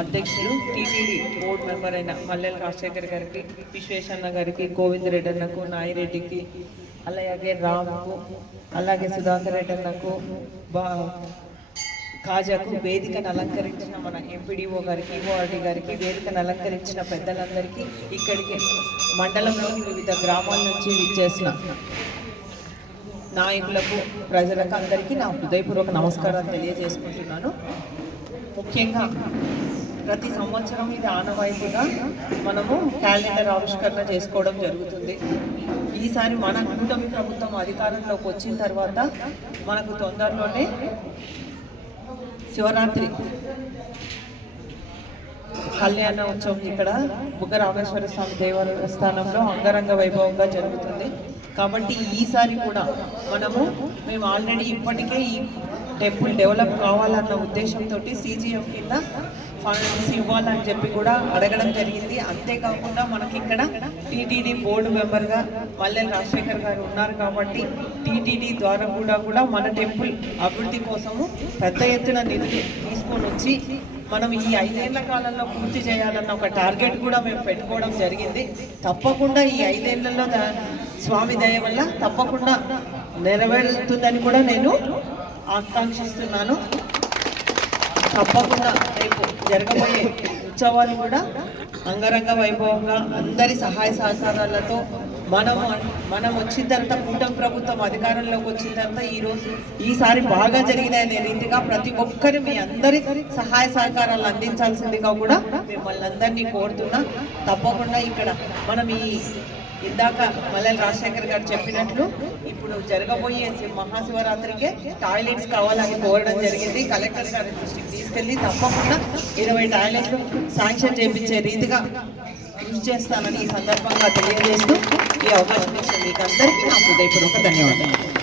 అధ్యక్షులు TTD board member అయిన మల్లెల రాజశేఖర్ గారికి విశ్వేశ్వరన్న గారికి గోవింద్ రెడ్డి అన్నకు నాయిరెడ్డికి అలాగే రామ్కు అలాగే సుధాకర్ రెడ్డి అన్నకు బా కాజాకు వేదికను అలంకరించిన మన ఎంపీడీఓ గారికి ఈఓఆర్డీ గారికి వేదికను అలంకరించిన పెద్దలందరికీ ఇక్కడికి మండలంలోని వివిధ గ్రామాల నుంచి విచ్చేసిన నాయకులకు ప్రజలకు అందరికీ నా హృదయపూర్వక నమస్కారాలు తెలియజేసుకుంటున్నాను. ముఖ్యంగా ప్రతి సంవత్సరం ఇది ఆనవాయితీగా మనము క్యాలెండర్ ఆవిష్కరణ చేసుకోవడం జరుగుతుంది. ఈసారి మన కూటమి ప్రభుత్వం అధికారంలోకి వచ్చిన తర్వాత మనకు తొందరలోనే శివరాత్రి కళ్యాణ ఉత్సవం ఇక్కడ బుగ్గ రామేశ్వర స్వామి దేవస్థానంలో అంగరంగ వైభవంగా జరుగుతుంది. కాబట్టి ఈసారి కూడా మనము మేము ఆల్రెడీ ఇప్పటికే ఈ టెంపుల్ డెవలప్ కావాలన్న ఉద్దేశంతో సీజీఎం కింద ఫండ్స్ ఇవ్వాలని చెప్పి కూడా అడగడం జరిగింది. అంతేకాకుండా మనకి ఇక్కడ టీటీడీ బోర్డు మెంబర్గా మల్లెల రాజశేఖర్ గారు ఉన్నారు కాబట్టి టీటీడీ ద్వారా కూడా కూడా మన టెంపుల్ అభివృద్ధి కోసము పెద్ద ఎత్తున నిధులు తీసుకొని వచ్చి మనం ఈ ఐదేళ్ళ కాలంలో పూర్తి చేయాలన్న ఒక టార్గెట్ కూడా మేము పెట్టుకోవడం జరిగింది. తప్పకుండా ఈ ఐదేళ్ళలో స్వామి దయ వల్ల తప్పకుండా నెరవేరుతుందని కూడా నేను ఆకాంక్షిస్తున్నాను. తప్పకుండా రేపు జరగబోయే ఉత్సవాలు కూడా అంగరంగ వైభవంగా అందరి సహాయ సహకారాలతో మనం మనం వచ్చిన తర్వాత కూటమి ప్రభుత్వం అధికారంలోకి వచ్చిన తర్వాత ఈ ఈసారి బాగా జరిగిన అనే రీతిగా ప్రతి ఒక్కరి మీ అందరి సహాయ సహకారాలు అందించాల్సిందిగా కూడా మిమ్మల్ని అందరినీ కోరుతున్నా. తప్పకుండా ఇక్కడ మనం ఈ ఇందాక మల్లెల రాజశేఖర్ గారు చెప్పినట్లు ఇప్పుడు జరగబోయే మహాశివరాత్రికే టాయిలెట్స్ కావాలని కోరడం జరిగింది. కలెక్టర్ గారి దృష్టికి తీసుకెళ్ళి తప్పకుండా ఇరవై టాయిలెట్లు శాంక్షన్ చేయించే రీతిగా కృషి చేస్తానని ఈ సందర్భంగా తెలియజేస్తూ ఈ అవకాశం ఇచ్చిన మీకు అందరికీ నా హృదయపూర్వక ధన్యవాదాలు.